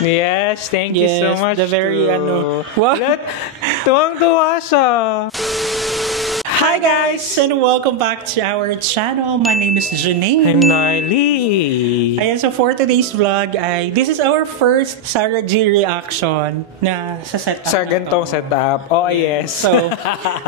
Yes, thank you so much. The very What? Tuwang-tuwa siya. Hi guys, and welcome back to our channel. My name is Janine. I'm Niley. Ayan, so for today's vlog this is our first Sarah G reaction na sa setup. Sa gantong setup. Oh, yes. So,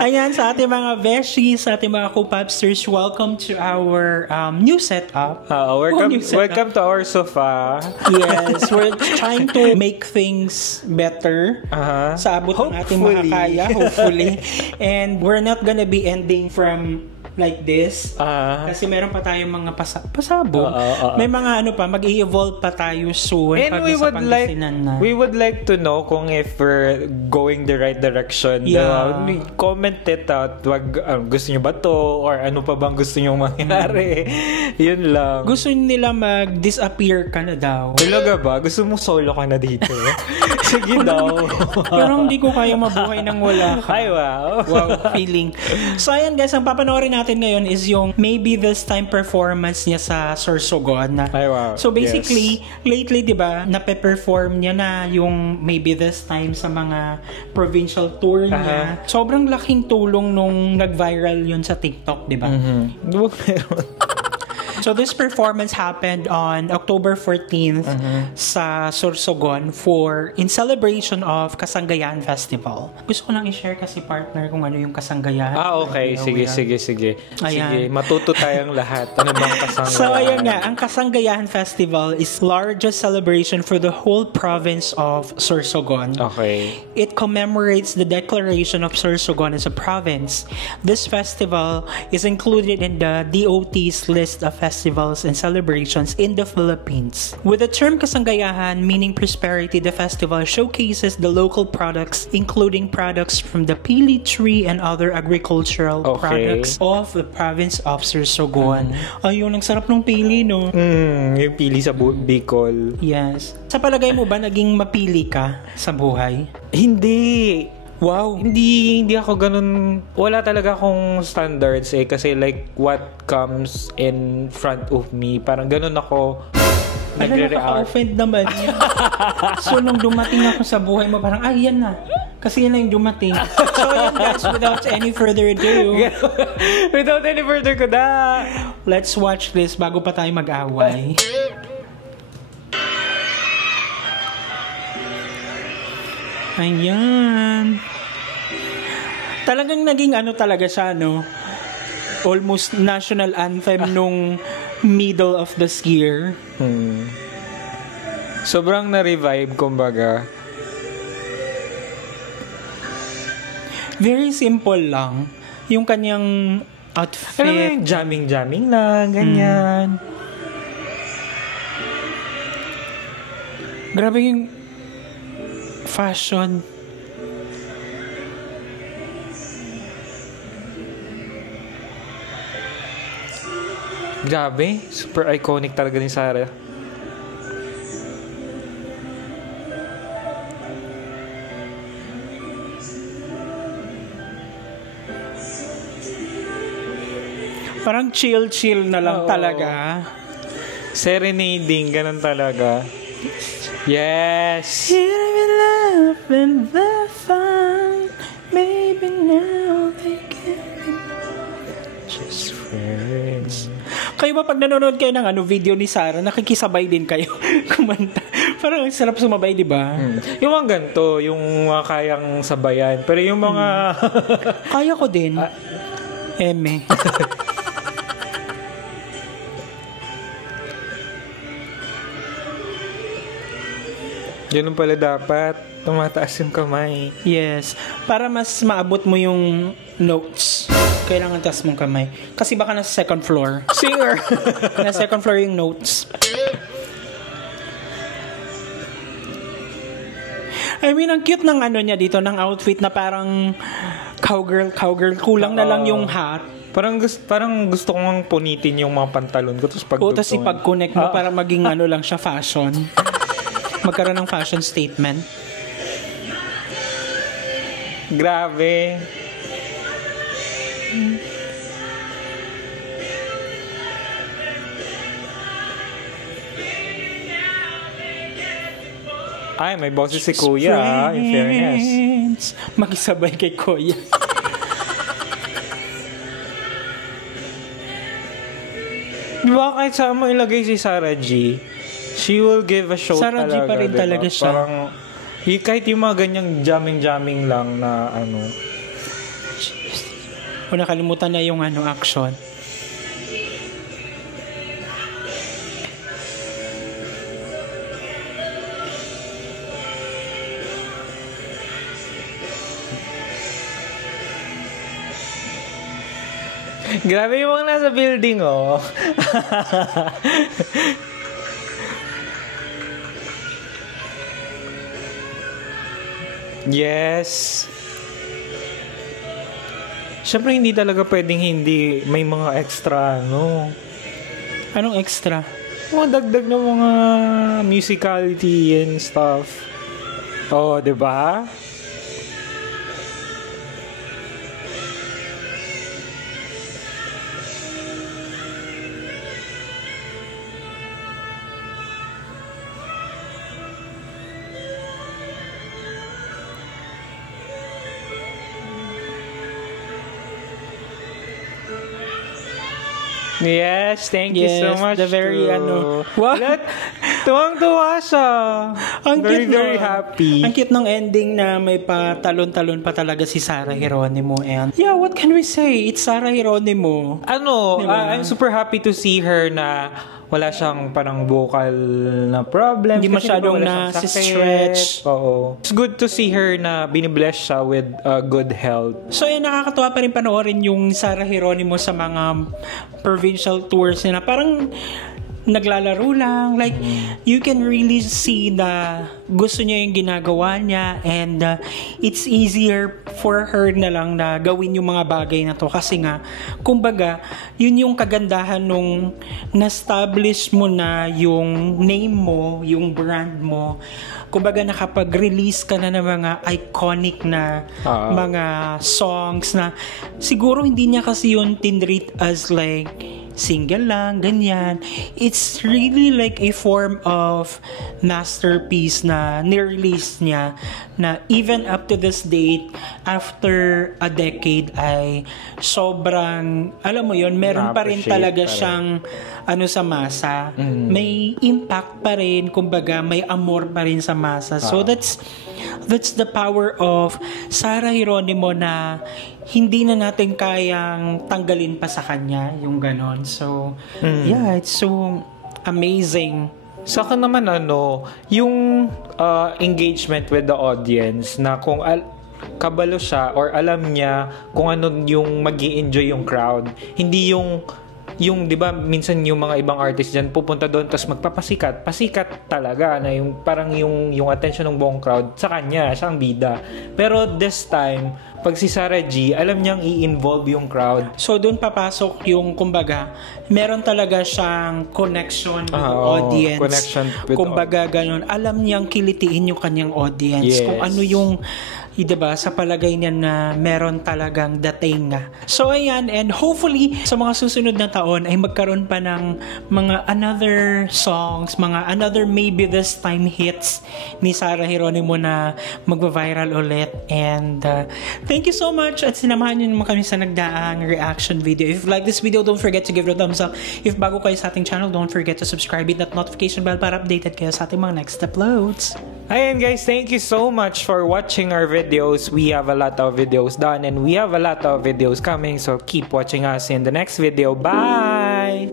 ayan, sa ating mga besties, sa ating mga co-popsters, welcome to our new setup. Welcome to our sofa. Yes, we're trying to make things better sa abot ng ating makakaya, hopefully. And we're not gonna be ending from like this kasi meron pa tayong mga pasabog. May mga mag-i-evolve pa tayo soon. And we would like to know kung if we're going the right direction. Comment it out. Gusto nyo ba to? Or ano pa bang gusto nyo mangyari? Yun lang. Gusto nila mag-disappear ka na daw. Talaga ba? Gusto mo solo ka na dito? Sige daw. Pero hindi ko kaya mabuhay nang wala ka. Ay, wow. Wow, feeling. So ayan guys, ang papanoorin natin ngayon is yung Maybe This Time performance niya sa Sorsogon. Ay, wow. So basically, lately, di ba, nape-perform niya na yung Maybe This Time sa mga provincial tour niya. Sobrang laking tulong nung nag-viral yun sa TikTok, di ba? So this performance happened on October 14th sa Sorsogon in celebration of Kasanggayan Festival. Gusto ko lang i-share kasi partner kung ano yung Kasanggayan. Okay. Sige. Sige, matuto tayong lahat. Ano bang Kasanggayan? So ayun nga, ang Kasanggayan Festival is largest celebration for the whole province of Sorsogon. Okay. It commemorates the declaration of Sorsogon as a province. This festival is included in the DOT's list of festivals and celebrations in the Philippines. With the term Kasanggayahan meaning prosperity, the festival showcases the local products, including products from the pili tree and other agricultural products of the province of Sorsogon. Ayun, ang sarap ng pili, no? Yung pili sa Bicol. Yes. Sa palagay mo ba naging mapili ka sa buhay? Hindi. Wow. Hindi ako ganun. Wala talaga akong standards kasi like what comes in front of me. Parang ganun ako nagre-react. Nakaka-offend naman yun. So nung dumating ako sa buhay mo, parang yan na. Kasi yan na yung dumating. So yan guys, without any further ado. Without any further ado. Let's watch this bago pa tayo mag-away. Ayan. Talagang naging talaga siya, no? Almost national anthem nung middle of this year. Sobrang na-revive, kumbaga. Very simple lang. Yung kanyang outfit. Alam mo yung jamming lang, ganyan. Grabe yung fashion. Grabe, super iconic talaga ni Sarah. Parang chill na lang talaga. Serenading, ganun talaga. Yes. Here in love and the fun. Maybe now they can be just friends. Kayo ba pag nanonood kayo ng video ni Sarah, nakikisabay din kayo kumanta? Parang ang sarap sumabay, di ba? Yung mga ganito, yung mga kayang sabayan. Pero yung mga... Kaya ko din. Eme. Ganun pala dapat. Tumataas yung kamay. Yes. Para mas maabot mo yung notes, kailangan taas mong kamay. Kasi baka nasa second floor. Singer! Nasa second floor yung notes. I mean, ang cute ng niya dito, ng outfit na parang cowgirl. Kulang na lang yung hat. Parang gusto kong punitin yung mga pantalon ko. Tapos ipag-connect mo para maging lang siya fashion. Magkaroon ng fashion statement. Grabe. Ay, may boses si Kuya, in fairness. Makisabay kay Kuya. Diba kahit saan mo ilagay si Sarah G, she will give a show Sarah talaga. G pa rin diba? talaga siya. Parang, kahit yung mga ganyang jamming lang na ano. O nakalimutan na yung action. Grabe yung mga nasa building, oh. Yes. Siyempre, hindi talaga pwedeng hindi may mga extra, no? Anong extra? Mga dagdag na mga musicality and stuff. Oh, diba? Yes, thank you so much. The very What? Tuwang-tuwa siya. Ang very, cute very nun. happy. Ang cute ng ending na may patalon-talon pa talaga si Sarah Geronimo. And yeah, what can we say? It's Sarah Geronimo. Diba? I'm super happy to see her na wala siyang parang vocal na problem. Hindi masyadong na-stretch. Oo. It's good to see her na binibless siya with good health. So yun, nakakatuwa pa rin panoorin yung Sarah Geronimo sa mga provincial tours na parang naglalaro lang. Like, you can really see na gusto niya yung ginagawa niya and it's easier for her na lang na gawin yung mga bagay na to. Kasi nga, kumbaga, yun yung kagandahan nung na-establish mo na yung name mo, yung brand mo. Kumbaga, nakapag-release ka na ng mga iconic na mga songs na siguro hindi niya kasi yun tinreat as like single lang, ganyan. It's really like a form of masterpiece na nirelease niya na even up to this date, after a decade ay sobrang, alam mo yun, meron pa rin talaga siyang sa masa. May impact pa rin, kumbaga may amor pa rin sa masa. So that's the power of Sarah Geronimo na hindi na natin kayang tanggalin pa sa kanya yung ganon. So, yeah, it's so amazing. Saka naman yung engagement with the audience na kung kabalo siya or alam niya kung ano yung magi-enjoy yung crowd. Hindi yung 'di ba minsan yung mga ibang artist diyan pupunta doon tapos magpapasikat, pasikat talaga na yung parang yung attention ng buong crowd sa kanya, siya ang bida. Pero this time, pag si Sarah G, alam niyang i-involve yung crowd. So doon papasok yung kumbaga, meron talaga siyang connection with the audience. Connection with kumbaga ganun, alam niyang kilitiin yung kanyang audience. Yes. Kung ano yung diba, sa palagay niya na meron talagang dating nga. So ayan, and hopefully sa mga susunod na taon ay magkaroon pa ng mga another songs, mga another maybe this time hits ni Sarah Geronimo na magva-viral ulit. And thank you so much at sinamahan niyo naman kami sa nagdaang reaction video. If you like this video, don't forget to give it a thumbs up. If bago kayo sa ating channel, don't forget to subscribe, hit that notification bell para updated kayo sa ating mga next uploads. Ayan guys, thank you so much for watching our videos. We have a lot of videos done and we have a lot of videos coming, so keep watching us in the next video. Bye!